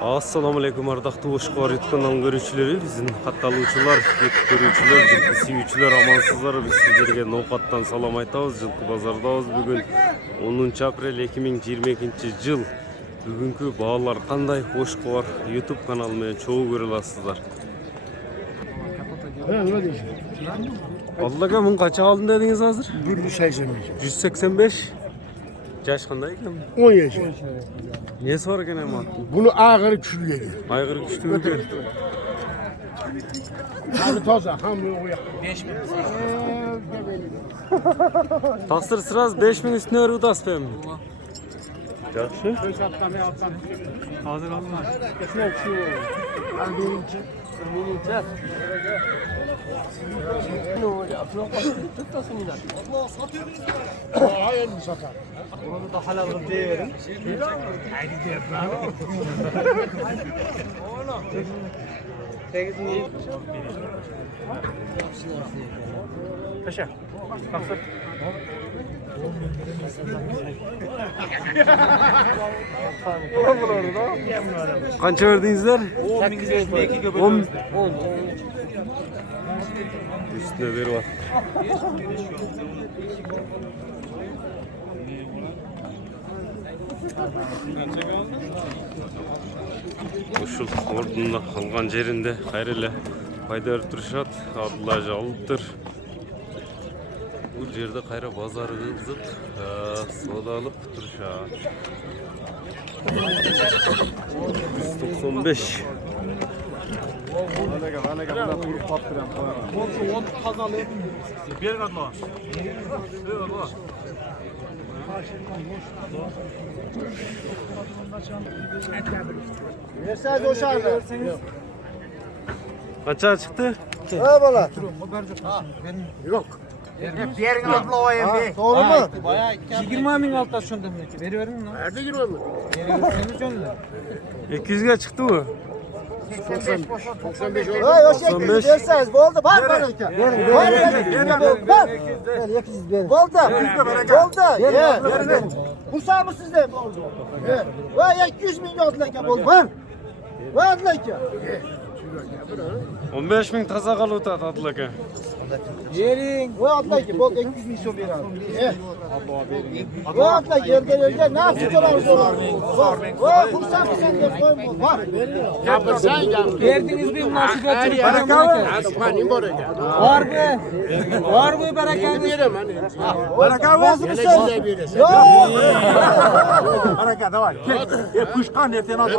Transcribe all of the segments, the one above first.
Assalamu alaikum ardaqlı Oşqor YouTube görüşçüleri, bizim kattaluvchilar, görüşçüler, жылқы сүйүүчүлөр, амансыздар. Biz sizlerge Noqattan salam aytабыз. Жылқы базардабыз. Бүгүн 10 апрель 2022 жыл. Бүгүнкү баалар кандай? Oşqor YouTube каналы менен чогуу көрө аласыздар. Аллага мын кача алдын дедиңиз азыр? 185. Yaş kanday ekan? 10 yaş. Nesi var gene ama? Bunu ağır küçülüyor ekan. Aygır küçtü ekan. Abi toza, hamı o yak. 5000. Taksir sıraz 5000 üstüne örgü tasbem. Yaxşı. Hazır alınlar. Hayır mı satar? Onu da halal kıl diyeverin. Haydi diye bravo. Paşa. Kalksın. Kança verdinizler? 10. Üstüne veri var. Ушул ордунда калган жеринде кайреле пайда берип турушат. Абдулла Жалыптыр. Бул жерде кайра базар кызып, соода алып турушат. 195. Verseniz o şarkı. Kaça çıktı? Ha bala. Yok. Bir yerin altına koyayım bir. Doğru mu? 20 bin altta şundan belki. Veriverin mi lan? Nerede giriyor mu? Veriverin şundan. 200'e çıktı mı? 95 oldu. Hay o şekilde verseniz oldu bak bana ki. Verin. Bak. Ver 200 verin. Oldu. Oldu. Kursağı mı sizde? Oldu. Vay 200 milyon lira oldu. Var lan ki. 15.000 taza kalıp atladı ki. Verin. O atla ki bol 200 milyon verin. O atla yerde ne yapacağız olur. O kursağı mı sen de koyma. Var. Yapırsan ya. Verdiniz bir nasibetçilik. Asmanim buraya. Var be. Var be bereketi. Yerim hani. Baraka var mı sen? Yok. Bereket var. Kuşkan erten al.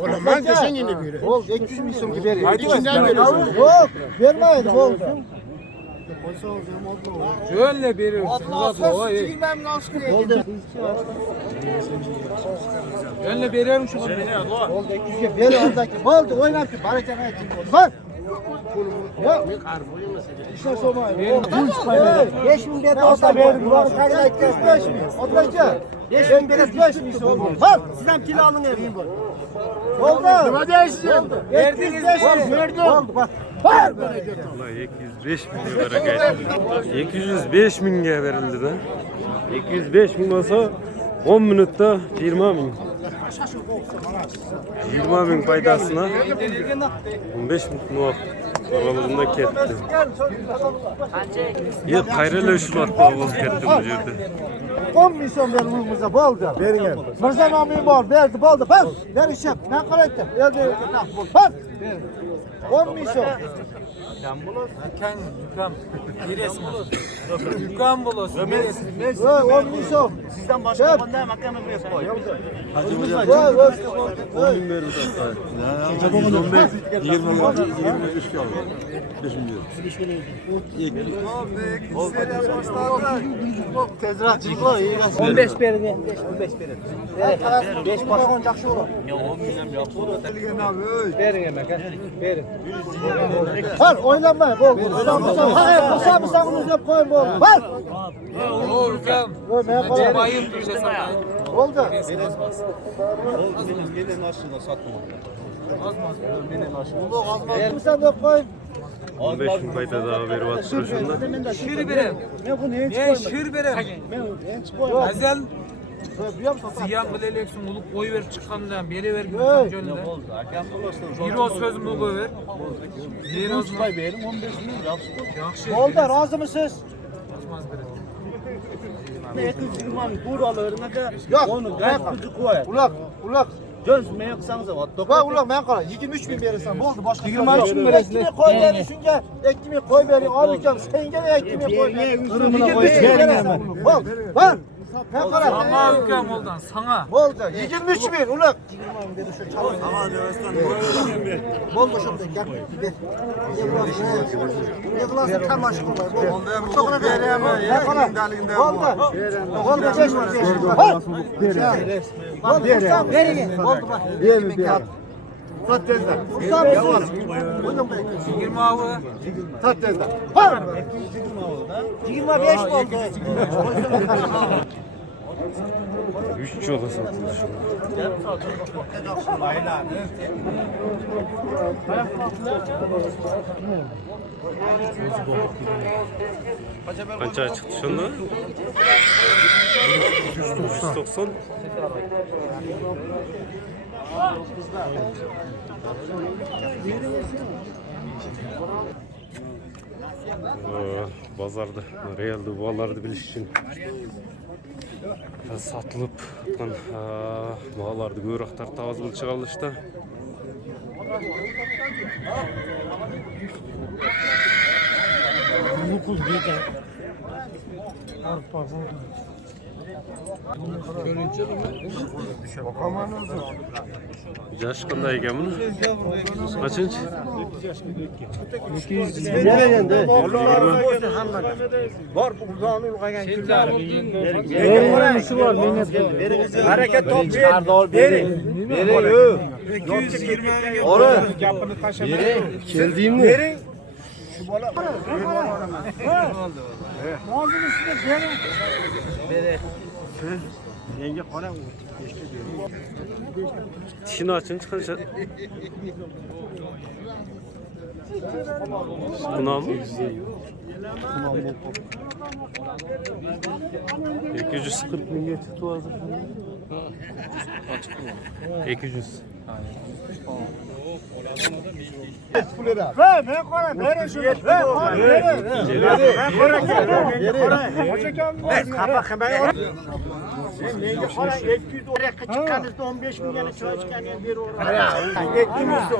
Olamaz desen yine biri. Ol 200 milyon gibi verin. İçinden veriyorsun. Yok. Vermeyin oldu. Şöyle veriyorsun. Oldu. Şöyle veriyorum şu kadar. Oldu 200 ver oradaki. Oldu oynar ki barakana için. Bak. Ya. İşte sormayın. 5000 lira olsa verin. Buranın kadar 5 mi? Oturacak. 5000 lira 5 mi? Bak. Sizden kilo alın evin. Oldu. Kime değişsin? Verdiniz 5 mi? Verdim. Oldu bak. Var. Vallahi 205 bin verildi. 205 binge verildi de. 205 bin olsa 10 minutta 20 bin. 20 bin paydasına 15 bin muaf aralığında ketti. Ya kayrele şulat bağlı ketti bu yerde. 10 milyon verin uyumuza boldu. Verin. Mirza Nami bol verdi boldu. Bak. Ver işe. Ne karakter? Verdi. Bak. 10 milyon. Dükkan. Neresi mi? Dükkan bulursun. 10 milyon. Sizden başka konuda mahkeme buraya koy. Tezrahçılıkla iyi. 15 verin. 15 verin. 5 pas olacak şu olur. Verin hemen. Verin. Var oynanmayın. Bol. Musa Musa'nın hep koyun bol. Var. Orkan. Görmeye kolay. Bayım duracağız. Oldu. Sen de koyun. 15 bin payda daha veri var şunda. Şir birim. Ne bu ne hiç Ne koyma. şir birim. Ne hiç koyma. Ezel Biliyor musun? Ziyan bileleksin, ulup koy verip çıkandan beri ver gibi jönde. Bir o sözümü koy ver. Bir o zaman. Benim 15 bin Yakşı. Oldu, razı mısınız? Olmaz biri. Yok. Onu gayet küçük koy. Ulak. Göz mü yoksanız da otto. Bak ulak ben karar. 23 bin verirsen oldu. Başka 23 bin verirsin. Ekmeği koy verirsince. Ekmeği koy verin. Alacağım. Sen gene ekmeği koy verin. 23 bin verirsen. Bak. Bak. Ben karar. Sana ülkem oldan, sana. Oldu. 23 bin ulak. Bol boşum da gel. Yıkılasın tam aşık olay. Çok da vereyim. Ben karar. Oldu. 5 var. 5 var. Oldu. Verin. Oldu bak. Sat tezden. Yavaş. 20 avı. Sat tezden. 25 oldu. 3 yola satıldı şu an. Kaça çıktı şu anda? 190. Bazarda realde bağlarda biliş için satılıp bağlarda göğraktar tavaz bul çıkaldı işte. Yaş qanday ekan buni? Qancha? 200 Nerede? Var buradan ulgayan kimler? Şu var. Hareket top verin. Verin. 220. Oraya. Yapını taşıma. Geldiğim mi? Verin. Ağzın üstüne verin. Yenge kara mı? Dişini açın çıkarsa. Buna mı? 240 bin getirdi o hazır. 200. Ver, ben koyarım. Verin şunu. Ver, verin. Ben koyarım. Hoşçakalın. Kapak hemen. Neyse, para 200 oraya çıkanızda 15 milyonu çıkan bir oraya.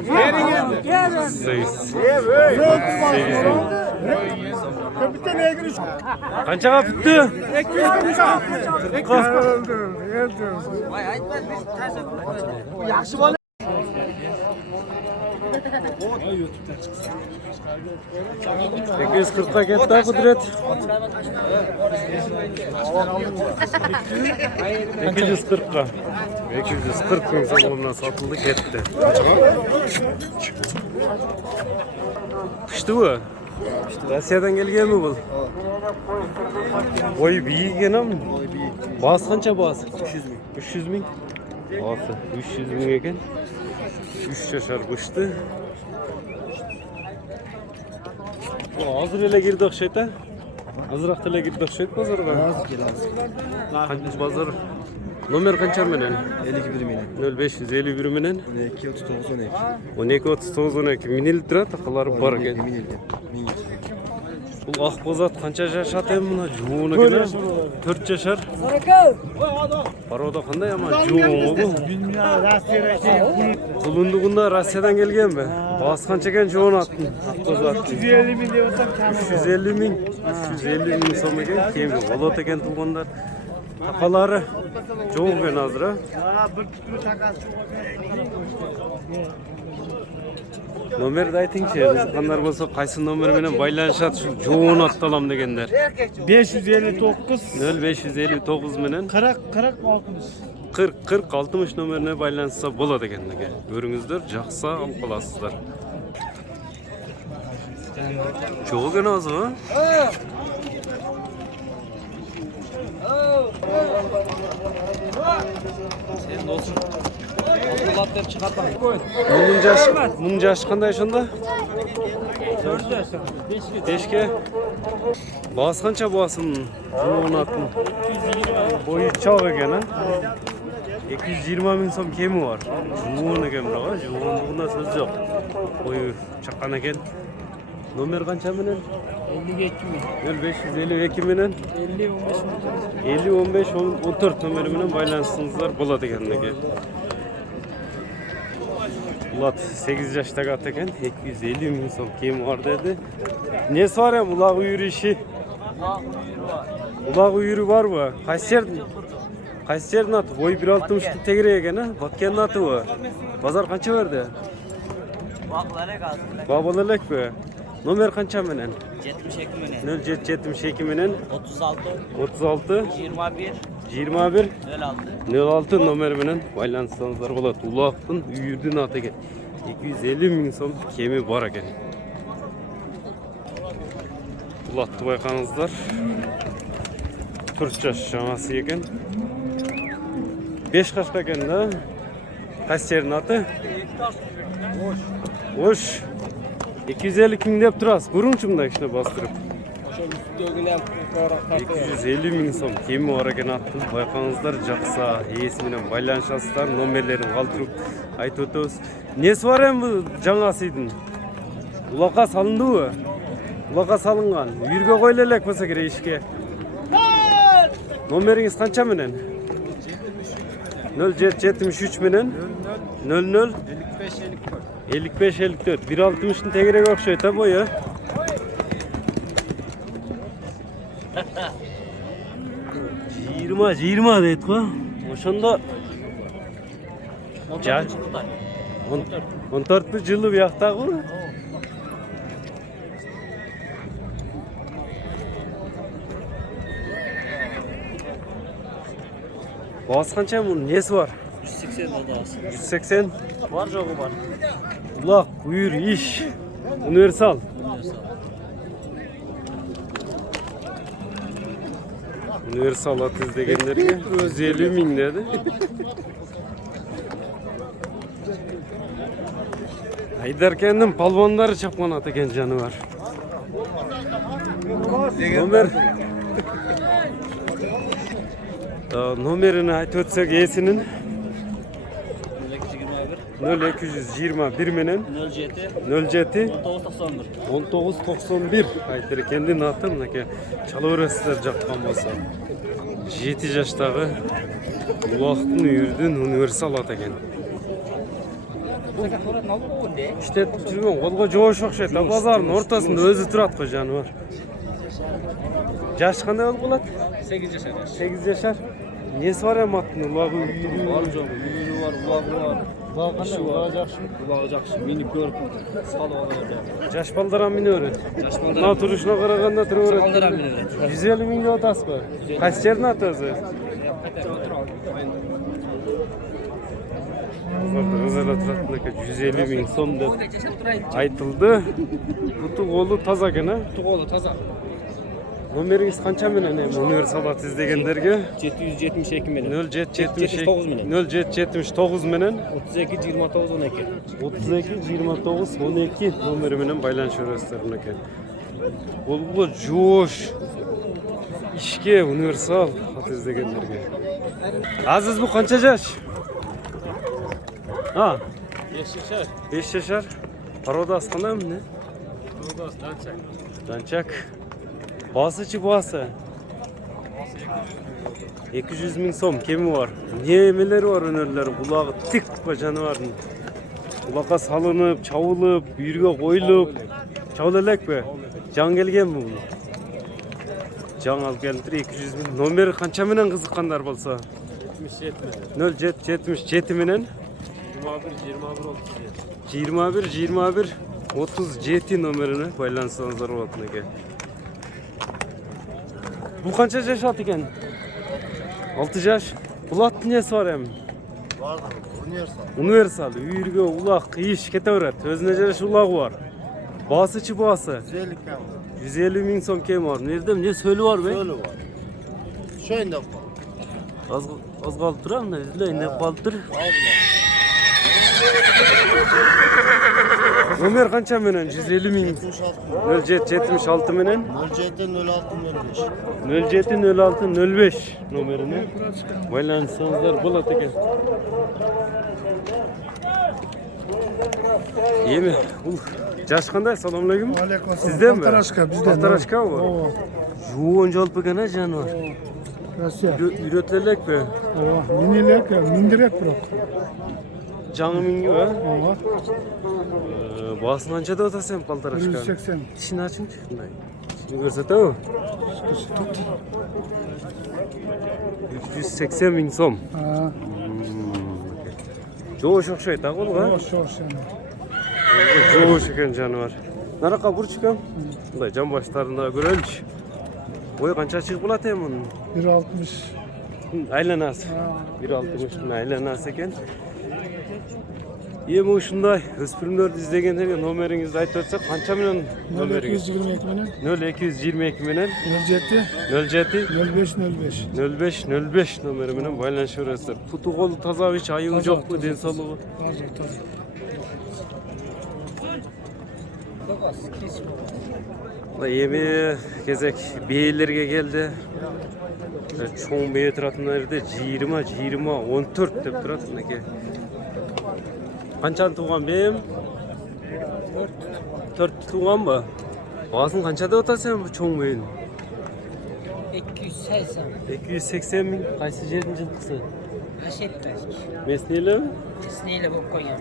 Verin. 8. Köpükte neye giriş? Qanchaga bitdi? 200 yaxshi bola. Peki 40'a ketdi Qudrat. 240'a. 240 bin so'mdan sotıldı ketdi. Pishdi bu. Rossiyadan kelganmi bu? Boy biyi ekanmi? Boz qancha boz? 300 ming. 300 ming ekan. 3 yashar qo'shdi. Hozir ele girdi o'xshaydi. Azroq tile girdi o'xshaydi bozorga. Qancha bozor? Nomer qancha menen? 51 mini. 0551 menen 12 39 12. 12 39 12 minil turadi, aqllari bor ekan. Bu aq bozat qancha yashar ekan buni? Juvoni gina 4 yashar. Paroda qanday ama juvoni bu. Qulundig'unda Rossiyadan kelganmi? Boz qancha ekan juvoni atdi? Aq bozat 150 milyon tam 350 ming. 350 ming so'm ekan. Keyin valot ekan turg'onlar. Aqalari jo'q ekan hozir. Nomerni aytingchi, qanday bo'lsa qaysi nomer bilan baylanishadi shu juvoni atdalam deganlar. 559 0559 bilan 40 60 nomerine baylansa bo'ladi ekan. Ko'ringizlar, жақсы olib qolasizlar. Jo'q ekan hozir. Sen olsun. Bulatlar çıkartmayın. Bunun yaşı qanday şonda? 5'ke. Bağız qancha boğasın? Bunun atın. Boyu çok eken ha? 220 ming so'm kemi var. Juvon eken biraga, juvonluğuna söz yok. Boyu chaqqan eken. Nomer qancha menen? 52 bin. 0552 menen 50 15 14 nomeri menen байланысыңыздар болот экен эке. Bulat 8 yaşta at eken 250 ming so'm kemi var dedi. Nesi var ya ulak uyuru işi? Ulak uyuru var mı? Qaysi yerдің аты? Boyu 1.60'lık tegire eken ha? Batken'in atı bu. Pazar qancha verdi? Babalalak be. Nomer qancha menen? 72 menen. 0772 menen 36 36 21 21 06. 06 nomer menen байланысаңыздар болот. Улактын үйүрдүн аты экен. 250 миң сом кеми бар экен. Улатты байкаңыздар. 4 жаш жаңасы экен. 5 кашка экен да. Кайсы жердин аты? Ош. 250 ming deb turasiz. Ko'ringchi bunday ishni bostirib. 250 ming so'm kemi bor ekan attın. Bayqаңыздар жақса esi bilen байланышасыздар. Номерлерин калтырып айтып өтөбүz. Несі бар эми бу жаңасыйдын? Улакка салындыбы? Улакка салынган. Үйүргө койlo элек болсо керек ишке. Номериңиз канча менен? 0773 менен 00 55-54 1.60'ın tegirek okşayt ha boyu. Жыйырма дейт го. Ошондо 14 жылы бияктагы. Баас канча мунун несі бар? 180 odası. 180. Var жоғы бар. Ulak, uyur, iş. Universal. Universal at izleyenlerge 150 ming dedi. Aydarken'in palvanları çapman at eken canı var. Nomerini aytып ötsek esinin 0221 menen 07 1991 Aydarken'in atı mınake çalıverесіздер жаққан болса 7 жаштағы Улақтың үйірдің универсал аты екен. İşte жүрген қолға жоғыш оқшайды. Базардың ортасында өзі тұрады қой жануар. Жашы қандай болып болады? 8 yaşar. 8 yaşar. Nesi var hem attın? Ulағы үйірі Var жоғы. Үйірі var, ulağı var. Ulağı қандай? Ulağı жақшы. Ulağı жақшы. Minip görüp salı olabilir. Жаш балдаран мені өрет. Жаш Мына тұрышына қарағанда тұрып өрет. Балдаран мені өрет. 150 мыңға отасыз ба? Қайсы жердің аты өзі? Özel oturatındaki 150 bin som деп айтылды. Kutu kolu taza gene. Tuğolu taza. Номеріңіз қанша менен универсал ат іздегендерге? 772 menen. 0779 менен 32 29 12. 32 29 12 номері менен байланышып екен. Бұл жош ішке универсал ат іздегендерге. Азиз бұл қанша жаш? 5 yaşar. 5 yaşar. Parodası qanday mı ne? Parodası dançak. Dançak. Basıcı bası. 200 ming som kemi var. Nemeleri var önerileri. Kulağı tik kocanı var. Kulakka salınıp, çavılıp, yürüge koyulup. Çavılelek be. Can gelgen mi bunu? Can al geldir 200 ming. Nomeri kança menen kızıkkanlar bolsa? 77 menen 21 37 nomerini байланысаңыздар болатын екен. Бұл қанша жаш ат екен? 6 жаш. Бұл аттың несі бар ем? Универсал. Үйірге улақ, иш кете береді. Өзіне жарашы улағы бар. Басычы басы? 150 мing сом кем бар. Нердем не сөлі бар бе? Söyle var. Şöyle var. Az қалып тұр, анда үзілі, не қалып тұр? Nomer kança menen? 150 ming. 0776 menen? 070605 nomerini baylansanızlar bolat eken. İyi mi? Jaş qanday? Assalomu alaykum. Sizden mi? bizden. Tarashka mı? Juğun jalp ekana janvar. Rossiya. Üretlelek mi? Minilek, mindirek biroq. Жаңы mingi va? Ova. Basını ancha da otasan paltarashka. 180. Tishini ochingchi shunday. Tishini ko'rsataman. 380 ming so'm. Ha. Jo'sh o'xshaydi qo'lga. Sho'sh. Jo'sh ekan jonivor. Naraqa burchikam? Bunday jonboshlarida ko'raylik. Bo'yi qancha chiqib bo'ladi ham uni? 160. Aylanasi. 1.60 ni aylanasi ekan. Endi shunday o'spirimlarni izlaganlarga nomeringizni aytib o'tsak, qancha million nomeringiz? 222 menen. 0222 million 07 07 05 05. 05 nomeri bilan baylanışaverasizlar. Putu qo'li tozavich, ayuvi yo'qmi, densoligi? Yemi kezek beylerge geldi. Çoğun bey etrafında 20 14 dep turadi buniki. Qanchani tug'an beyim? 4 tug'an mı? Bazen qanchada o'tasan bu çoğun beyin? 280. 280 ming. Qaysi yerning жылқысы? Aşetmez. Mesneli mi? Neyle bu koyun?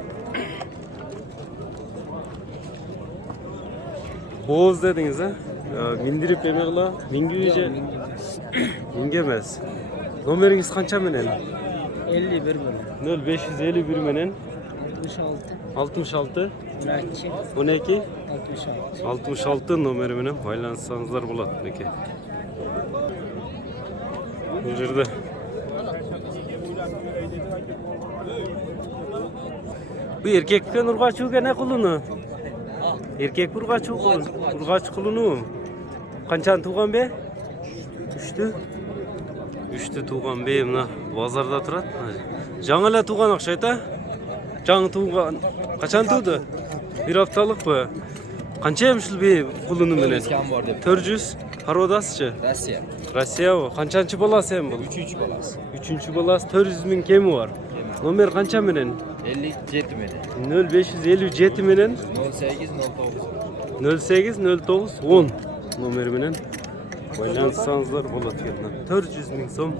Boğaz dediniz ha? Mindirip emekla, mingüyece. Mingemez. Nomeringiz qancha menen? 51 bölüm. 0551 menen 66. 66 12. 12 66. 66 nomeri menen baylansanızlar bo'ladi peki. Bu yerda bu erkekken urg'achuga ne quluni? Erkek urg'achu qulun. Urg'ach qulunu. Qanchani tug'an be? 3'tü. 3'tü tug'an be mına bozorda turadi. Жаңыла tug'an o'xshaydi. Жаңы tug'an. Qachon tug'di? Bir haftalık mı? Qancha emshil be quluni menen? 400. Qarodasichi? Rossiya. Rossiya o. Qanchanchi bolasi ham bu? 3 bolasi. 3-bolasi 400 ming kemi var. Nomer qancha menen? 57 meni. 0557 menen 08 09. 08 09 10 nomer menen baylansanızlar bo'ladi ekan. 400 ming so'm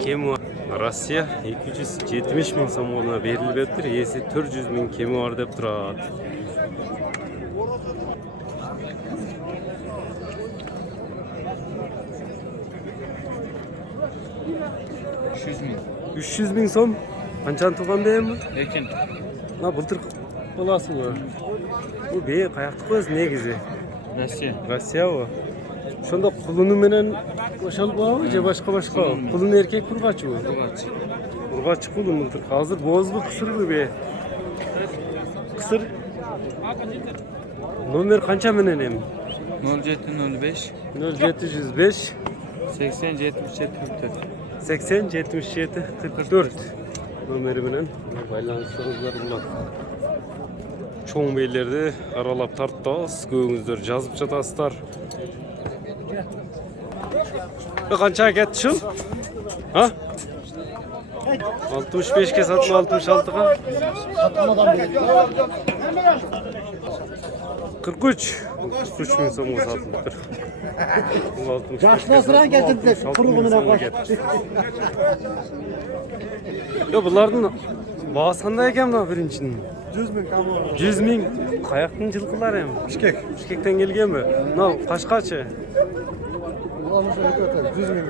kemi var. Rossiya 270 ming so'm ona berilibdir. Esi 400 ming kemi var deb turadi. ming. 300 ming so'm. Qanchani tug'an deymi? Lekin Na bultur bolasi bu. Bu be qayoqda qo'z negizi? Rossiya. Rossiya o. Shunda quluni menen qo'shilib bormi, je boshqa? Qulun erkek urg'achi bu. Urg'achi qulun bultur. Hozir bo'zbi qisirmi be? Qisir. Nomer qancha menen ham? 0705 0705 80 77 44. 80 77 44 nomeri bilen baylanışlarınızlar bo'ladi. Çoğun beylerdi aralap tarttas, göğünüzler yazıp çataslar. Qancha ketdi shu? Ha? 65 ga satma 66 ga. 43 ming so'mga sotilibdir. Yaşlasıran getirdi. Kuruguna koş. Yo bularning bahsi qanday ekan bu birinchinin? 100 ming kam. 100 ming qayoqning yilqilari ham? Bishkek. Bishkekdan kelganmi? No, Qashqarchi. 100 ming.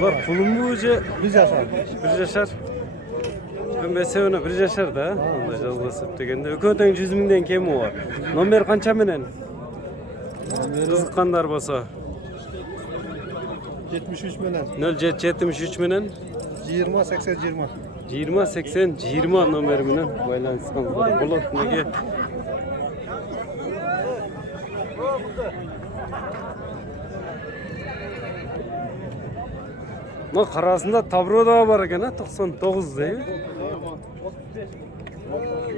Bular pulmi o'zi? Biz yashar. Bir yashar. Ben mesele bir yashar da. Unda jazlasib deganda o'ko'tang 100 mingdan kemi bor. Nomer qancha menen? Qiziqqanlar bo'lsa 73 menen. 0773 menen 20 80 20. 20 80 20 nomeri bilan baylanishgan bo'ladi. Nega? Ma qarasında tabro da var ekan, 99 deymi?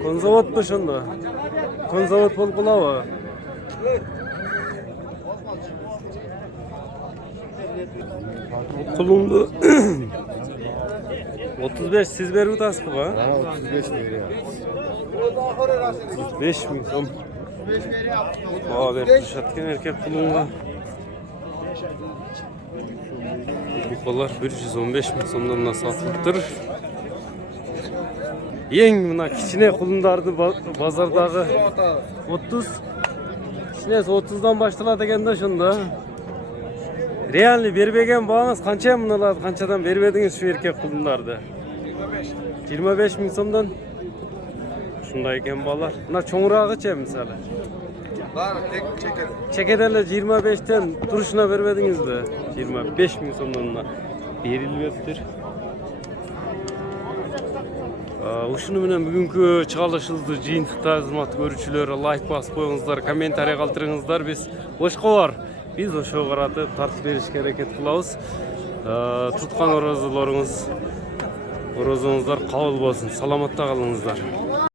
Konzavot mu şunda? Konzavot bol kulava. Kulundu. 35 siz berip utasız mı? 35 lira. 5 ming so'm. Aa, berip tutuşatken erkek kulunga. Buqalar 115 ming so'mdan satılıptır. Eng mına kichine qulundarni bozordagi 30 kichinesi 30dan baştaladi ekanda shunda. Realni berbegen bağınız qancha mınalardı, qanchadan berbedingiz şu erkek qulunlarni? 25 ming so'mdan. Shunday ekan bolalar. Mına cho'ngrog'icha misali. Bari tek çeker. Çekelerle 25'ten duruşuna vermediniz de 25 ming so'mdan berilmeptir. Ушуну менен бүгүнкү чыгарылышыбызды жыйынтыкта кызмат көрүүчүлөр лайк басып коюңуздар, комментарий калтырыңыздар. Биз ошко бар. Биз ошого каратып тартып беришке аракет кылабыз. Туткан орозолоруңуз, орозоңуздар кабыл болсун. Саламатта калыңыздар.